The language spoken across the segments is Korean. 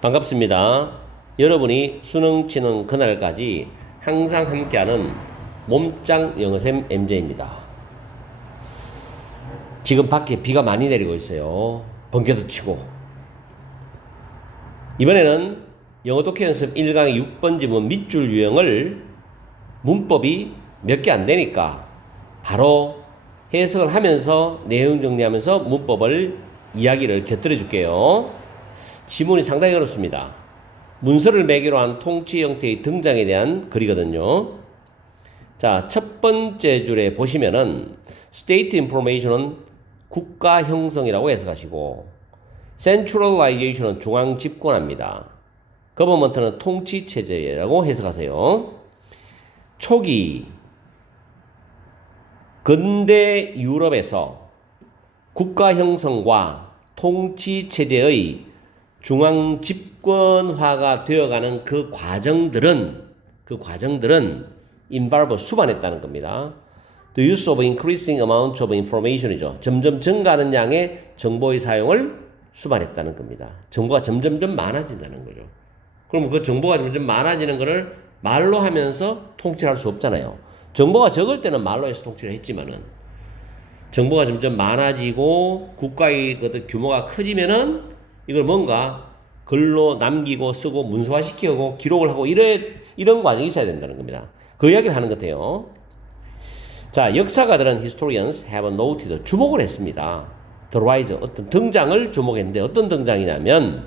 반갑습니다. 여러분이 수능 치는 그날까지 항상 함께하는 몸짱 영어쌤 MJ입니다. 지금 밖에 비가 많이 내리고 있어요. 번개도 치고. 이번에는 영어 독해 연습 1강의 6번 지문 밑줄 유형을 문법이 몇 개 안 되니까 바로 해석을 하면서 내용 정리하면서 문법을 이야기를 곁들여 줄게요. 지문이 상당히 어렵습니다. 문서를 매개로 한 통치 형태의 등장에 대한 글이거든요. 자, 첫 번째 줄에 보시면은 state information은 국가 형성이라고 해석하시고 centralization은 중앙 집권합니다. government는 통치 체제라고 해석하세요. 초기 근대 유럽에서 국가 형성과 통치 체제의 중앙 집권화가 되어가는 그 과정들은 involve 수반했다는 겁니다. The use of increasing amount of information이죠. 점점 증가하는 양의 정보의 사용을 수반했다는 겁니다. 정보가 점점점 많아진다는 거죠. 그럼 그 정보가 점점 많아지는 것을 말로 하면서 통치할 수 없잖아요. 정보가 적을 때는 말로 해서 통치를 했지만은 정보가 점점 많아지고 국가의 그 규모가 커지면은 이걸 뭔가 글로 남기고 쓰고 문서화시키고 기록을 하고 이런 과정이 있어야 된다는 겁니다. 그 이야기를 하는 것 같아요. 자, 역사가들은 historians have noted 주목을 했습니다. The rise 어떤 등장을 주목했는데 어떤 등장이냐면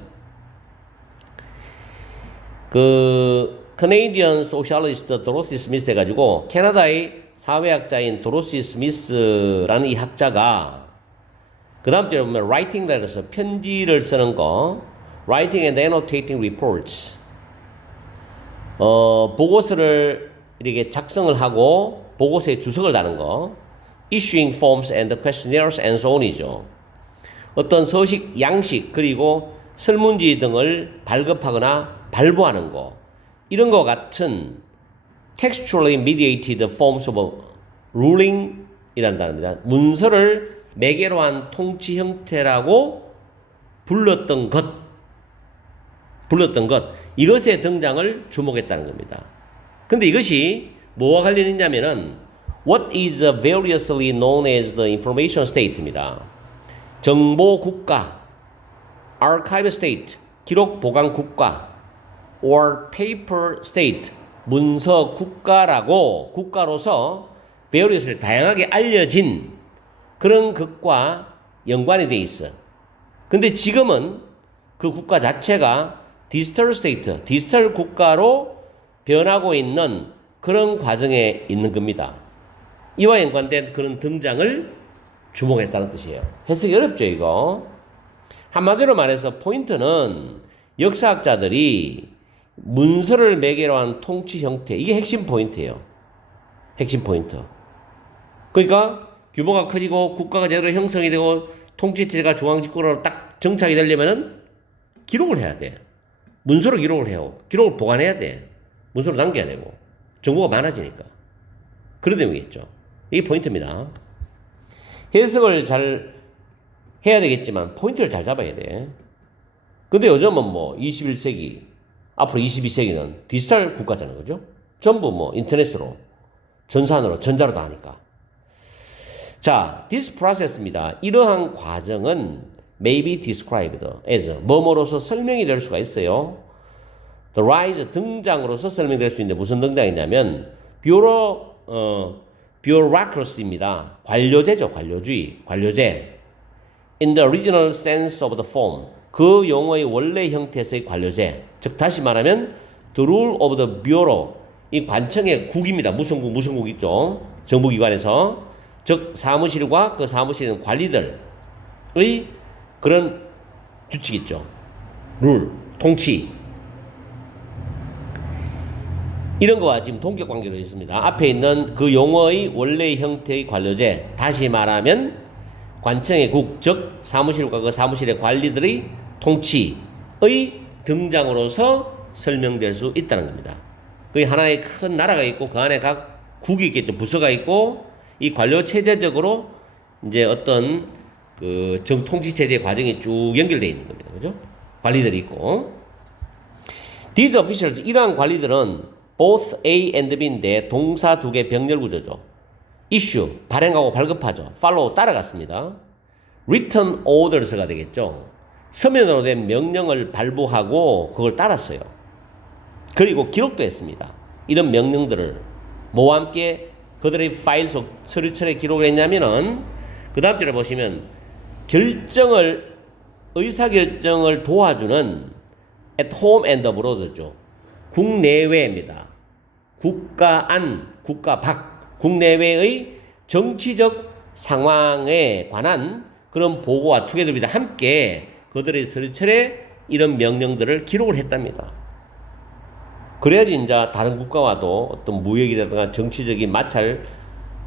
그 Canadian socialist 도로시 스미스 해가지고 캐나다의 사회학자인 도로시 스미스라는 이 학자가 그 다음 주에 보면 writing letter에서 편지를 쓰는 거 writing and annotating reports 보고서를 이렇게 작성을 하고 보고서에 주석을 다는 거 issuing forms and questionnaires and so on이죠. 어떤 서식, 양식 그리고 설문지 등을 발급하거나 발부하는 거 이런 거 같은 textually mediated forms of ruling 이란답니다. 문서를 매개로 한 통치 형태라고 불렀던 것 이것의 등장을 주목했다는 겁니다. 근데 이것이 뭐와 관련이 있냐면은 what is variously known as the information state입니다. 정보 국가, archive state, 기록 보관 국가, or paper state, 문서 국가로서 variously 다양하게 알려진 그런 것과 연관이 돼 있어. 근데 지금은 그 국가 자체가 디지털 스테이트, 디지털 국가로 변하고 있는 그런 과정에 있는 겁니다. 이와 연관된 그런 등장을 주목했다는 뜻이에요. 해석이 어렵죠, 이거? 한마디로 말해서 포인트는 역사학자들이 문서를 매개로 한 통치 형태, 이게 핵심 포인트예요. 핵심 포인트. 그러니까 규모가 커지고 국가가 제대로 형성이 되고 통치체제가 중앙집권으로 딱 정착이 되려면은 기록을 해야 돼. 문서로 기록을 해요. 기록을 보관해야 돼. 문서로 남겨야 되고. 정보가 많아지니까. 그런 내용이겠죠. 이게 포인트입니다. 해석을 잘 해야 되겠지만 포인트를 잘 잡아야 돼. 근데 요즘은 뭐 21세기, 앞으로 22세기는 디지털 국가잖아요. 그죠? 전부 뭐 인터넷으로, 전산으로, 전자로 다 하니까. 자, this process입니다. 이러한 과정은 may be described as 뭐뭐로서 설명이 될 수가 있어요. The rise 등장으로서 설명될 수 있는데 무슨 등장이냐면 bureaucracy입니다. 관료제죠. 관료주의, 관료제. In the original sense of the form. 그 용어의 원래 형태에서의 관료제. 즉 다시 말하면 the rule of the bureau. 이 관청의 국입니다. 무슨 국 있죠. 정부기관에서. 즉 사무실과 그 사무실에 있는 관리들의 그런 규칙이 있죠. 룰, 통치. 이런 거와 지금 동격 관계로 있습니다. 앞에 있는 그 용어의 원래 형태의 관료제. 다시 말하면 관청의 국, 즉 사무실과 그 사무실의 관리들의 통치의 등장으로서 설명될 수 있다는 겁니다. 그 하나의 큰 나라가 있고 그 안에 각 국이 있겠죠. 부서가 있고 이 관료 체제적으로 이제 어떤 그 통치 체제의 과정이 쭉 연결되어 있는 겁니다. 그죠? 관리들이 있고. These officials, 이러한 관리들은 both A and B인데 동사 두 개 병렬 구조죠. issue, 발행하고 발급하죠. follow, 따라갔습니다. written orders가 되겠죠. 서면으로 된 명령을 발부하고 그걸 따랐어요. 그리고 기록도 했습니다. 이런 명령들을 뭐와 함께 그들의 파일 속 서류철에 기록을 했냐면은 그 다음 줄에 보시면 의사결정을 도와주는 at home and abroad죠. 국내외입니다. 국가 안, 국가 밖, 국내외의 정치적 상황에 관한 그런 보고와 투게더비다 함께 그들의 서류철에 이런 명령들을 기록을 했답니다. 그래야지 이제 다른 국가와도 어떤 무역이라든가 정치적인 마찰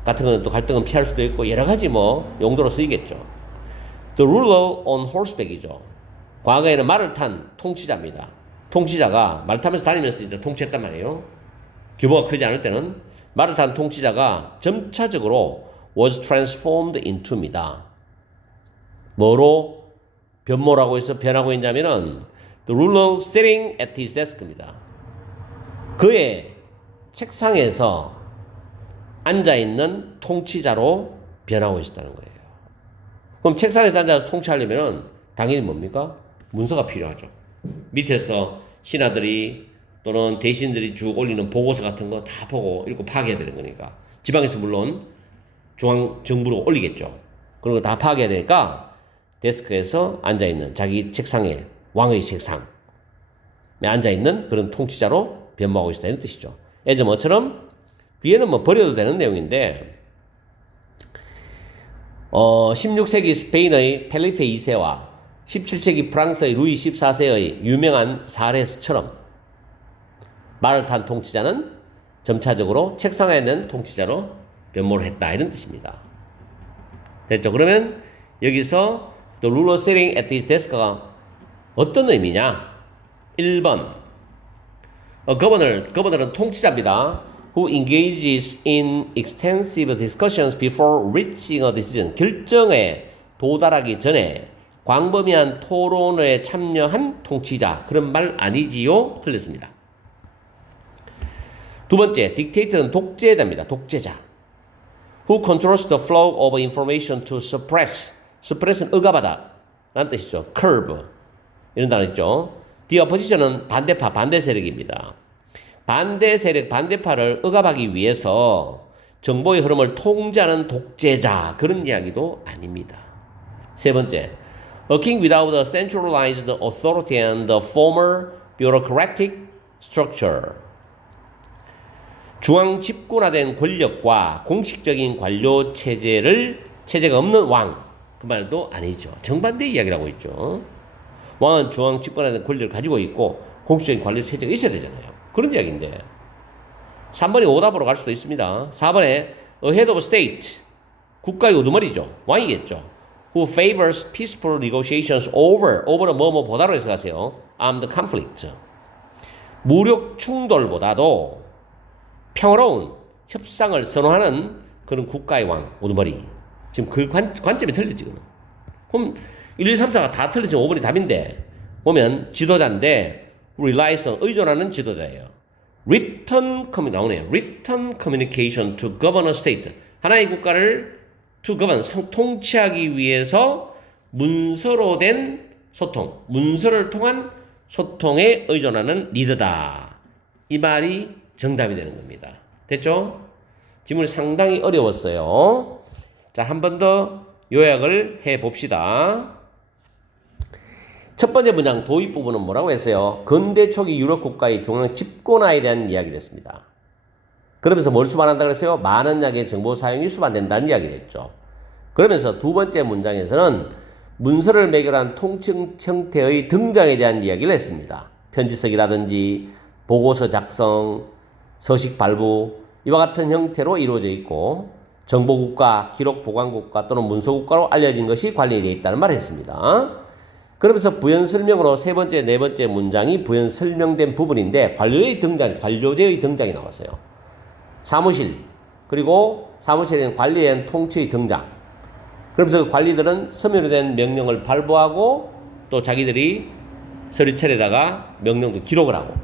같은 거는 또 갈등은 피할 수도 있고 여러 가지 뭐 용도로 쓰이겠죠. The ruler on horseback이죠. 과거에는 말을 탄 통치자입니다. 통치자가 말 타면서 다니면서 이제 통치했단 말이에요. 규모가 크지 않을 때는 말을 탄 통치자가 점차적으로 was transformed into입니다. 뭐로 변모라고 해서 변하고 있냐면은 the ruler sitting at his desk입니다. 그의 책상에서 앉아있는 통치자로 변하고 있었다는 거예요. 그럼 책상에서 앉아서 통치하려면 당연히 뭡니까? 문서가 필요하죠. 밑에서 신하들이 또는 대신들이 쭉 올리는 보고서 같은 거 다 보고 읽고 파악해야 되는 거니까. 지방에서 물론 중앙정부로 올리겠죠. 그런 거 다 파악해야 되니까 데스크에서 앉아있는 자기 책상에 왕의 책상에 앉아있는 그런 통치자로 변모하고 있다는 뜻이죠. 예전 뭐처럼 뒤에는 뭐 버려도 되는 내용인데 16세기 스페인의 펠리페 2세와 17세기 프랑스의 루이 14세의 유명한 사례처럼 말을 탄 통치자는 점차적으로 책상에 있는 통치자로 변모를 했다 이런 뜻입니다. 됐죠? 그러면 여기서 the ruler sitting at his desk가 어떤 의미냐? 1번 거버너는 통치자입니다. Who engages in extensive discussions before reaching a decision. 결정에 도달하기 전에 광범위한 토론에 참여한 통치자. 그런 말 아니지요? 틀렸습니다. 두 번째, dictator는 독재자입니다. 독재자. Who controls the flow of information to suppress. suppress는 억압하다 라는 뜻이죠. curb 이런 단어 있죠. The opposition은 반대파, 반대 세력입니다. 반대 세력, 반대파를 억압하기 위해서 정보의 흐름을 통제하는 독재자 그런 이야기도 아닙니다. 세 번째, a king without a centralized authority and a former bureaucratic structure. 중앙 집권화된 권력과 공식적인 관료 체제가 없는 왕. 그 말도 아니죠. 정반대 이야기라고 있죠. 왕은 중앙 집권화된 권력을 가지고 있고 공식적인 관료 체제가 있어야 되잖아요. 그런 이야기인데 3번이 오답으로 갈 수도 있습니다. 4번에 a head of state 국가의 우두머리죠. 왕이겠죠. Who favors peaceful negotiations over는 뭐뭐보다로 해서 가세요. armed conflict 무력 충돌보다도 평화로운 협상을 선호하는 그런 국가의 왕 우두머리. 지금 그 관점이 틀리지. 그럼 1, 2, 3, 4가 다 틀리지만 5번이 답인데 보면 지도자인데 relies on 의존하는 지도자예요. written 나오네요. written communication to govern a state. 하나의 국가를 to govern 통치하기 위해서 문서로 된 소통, 문서를 통한 소통에 의존하는 리더다. 이 말이 정답이 되는 겁니다. 됐죠? 지문이 상당히 어려웠어요. 자, 한 번 더 요약을 해 봅시다. 첫 번째 문장 도입 부분은 뭐라고 했어요? 근대 초기 유럽 국가의 중앙 집권화에 대한 이야기를 했습니다. 그러면서 뭘 수반한다고 했어요? 많은 양의 정보 사용이 수반된다는 이야기를 했죠. 그러면서 두 번째 문장에서는 문서를 매결한 통칭 형태의 등장에 대한 이야기를 했습니다. 편지석이라든지 보고서 작성, 서식 발부 이와 같은 형태로 이루어져 있고 정보국가, 기록보관국가 또는 문서국가로 알려진 것이 관련이 되어 있다는 말을 했습니다. 그러면서 부연 설명으로 세 번째, 네 번째 문장이 부연 설명된 부분인데 관료제의 등장이 나왔어요. 사무실, 그리고 사무실에는 관리엔 통치의 등장. 그러면서 그 관리들은 서면으로 된 명령을 발부하고 또 자기들이 서류철에다가 명령도 기록을 하고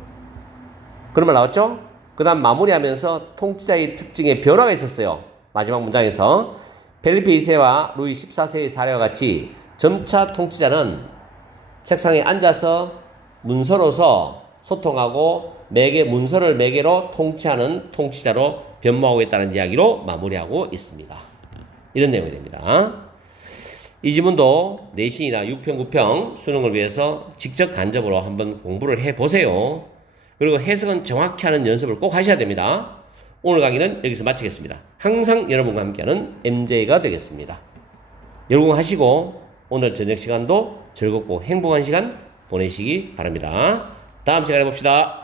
그런 말 나왔죠? 그 다음 마무리하면서 통치자의 특징에 변화가 있었어요. 마지막 문장에서 펠리페 2세와 루이 14세의 사례와 같이 점차 통치자는 책상에 앉아서 문서로서 소통하고 문서를 매개로 통치하는 통치자로 변모하고 있다는 이야기로 마무리하고 있습니다. 이런 내용이 됩니다. 이 지문도 내신이나 6평, 9평 수능을 위해서 직접 간접으로 한번 공부를 해보세요. 그리고 해석은 정확히 하는 연습을 꼭 하셔야 됩니다. 오늘 강의는 여기서 마치겠습니다. 항상 여러분과 함께하는 MJ가 되겠습니다. 여러분 하시고 오늘 저녁 시간도 즐겁고 행복한 시간 보내시기 바랍니다. 다음 시간에 봅시다.